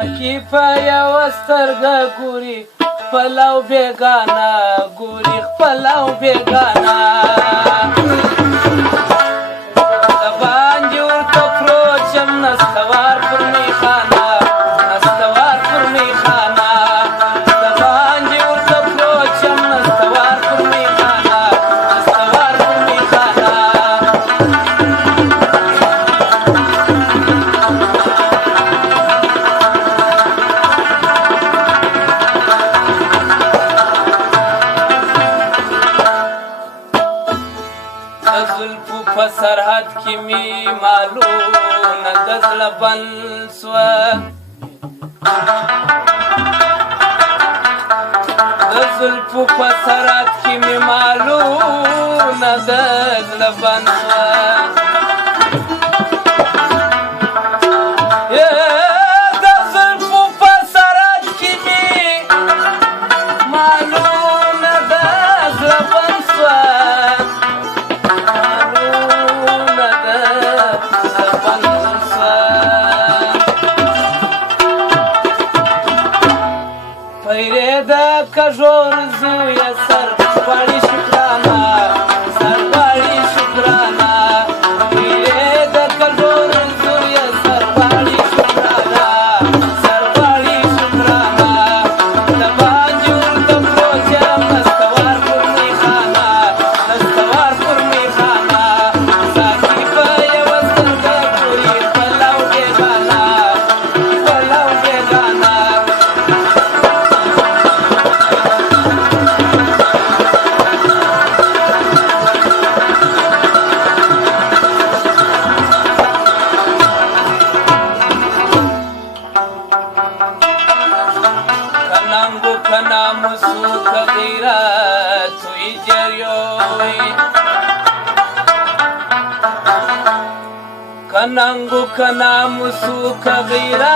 عکیفه یوه سترګه ګوري خپل او بېګانه ګوري خپل او بېګانه د باندې ورته پروت یم نستوار پر میخانه نستوار پر میخانه د باندې ورته پروت یم نستوار پر میخانه نستوار پر میخانه زلفو په سرحد کې می مالونه د زړه بند سوه د زلفو په سرحد کې می مالونه د زړه بند سوه د زلفو په سرحد کې می مالونه د زړه بند سوه کژور زویه سر غواړي شکرانه سر غواړي شکرانه پیرې د کژور زویه سر غواړي شکرانه سر غواړي شکرانه د باندې ورته پروت یم نستوار پر میخانه نستوار پر میخانه ساقي په یوه سترګه ګوري خپل او بېګانه خپل او بېګانه namusu kabira tu ijaryoy kanangu kanamusu kabira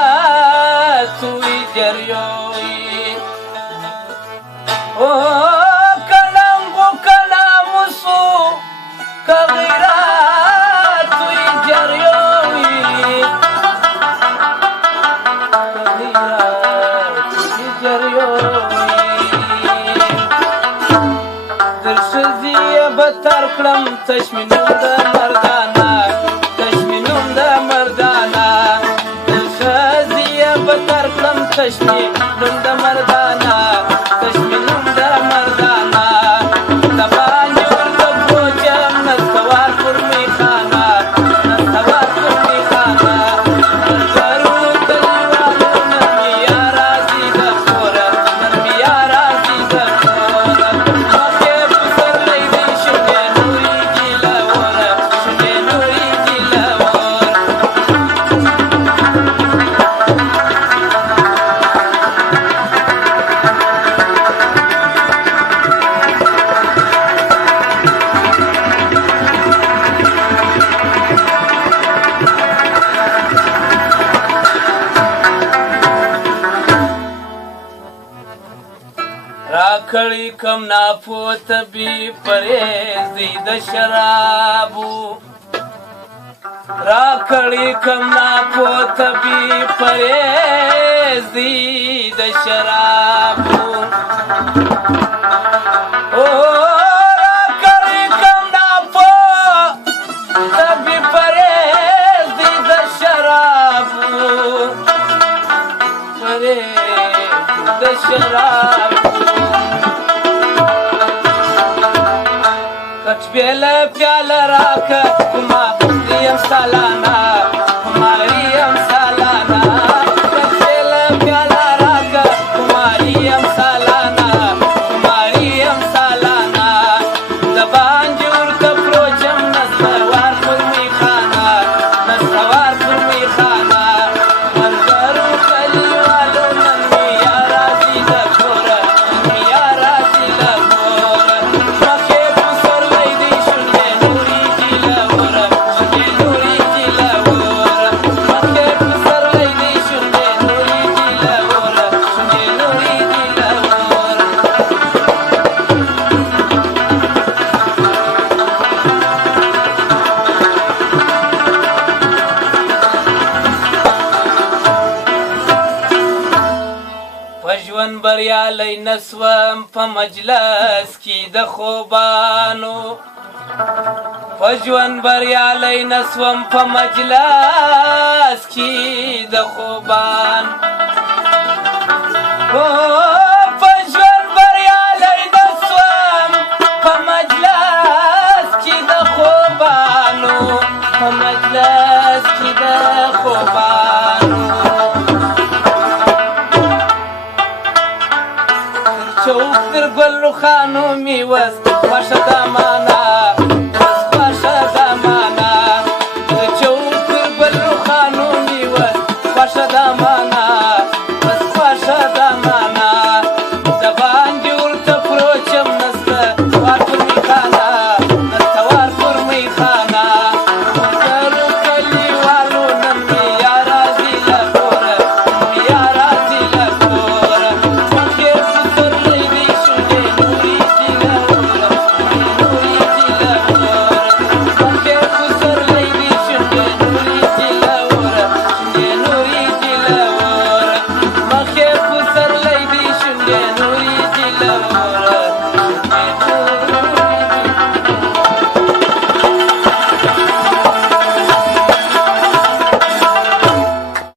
tu ijaryoy oh kanangu kanamusu kabira tu ijaryoy kabira tu ijaryoy بتر کړم تشمینوم د مردانه تشمینوم د مردانه د ښځې بتر کړم تشمینوم د مردانه تشمینوم د مردانه د باندې ورته پروت یم نستوار پر میخانه نستوار پر میخانه ملګرو کلیوالو نن مې یا راځي د کوره نن مې یا راځي د کوره مخکې پسرلی دی شونډې نورې دي له وره شونډې نورې دي له وره راکړی کم ناپوت بی پرهیزی د شرابو راکړی کم ناپوت بی پرهیزی د شرابو او راکړی کم ناپوت بی پرهیزی د شرابو پرهیز د شرابو کچبیله پیاله راکه کوماریم سالانه کوماریم سالانه کچبیله پیاله راکه کوماریم سالانه کوماریم سالانه د باندې ورته پروت یم نستوار پر میخانه نستوار پر میخانه ملګرو کلیوالو نن مې یا راځي د کوره نن مې یا راځي له کوره مخکې پسرلی دی شونډې نورې دي له وره شونډې نورې دي له وره ژوند بریالی نسوم په مجلس کې د خوبانو په ژوند بریالی نسوم په مجلس کې د خوبان په ژوند بریالی نسوم په مجلس کې د خوبانو په مجلس کې د خوبانو چوک در گل روخانو میوست خوشه دامانا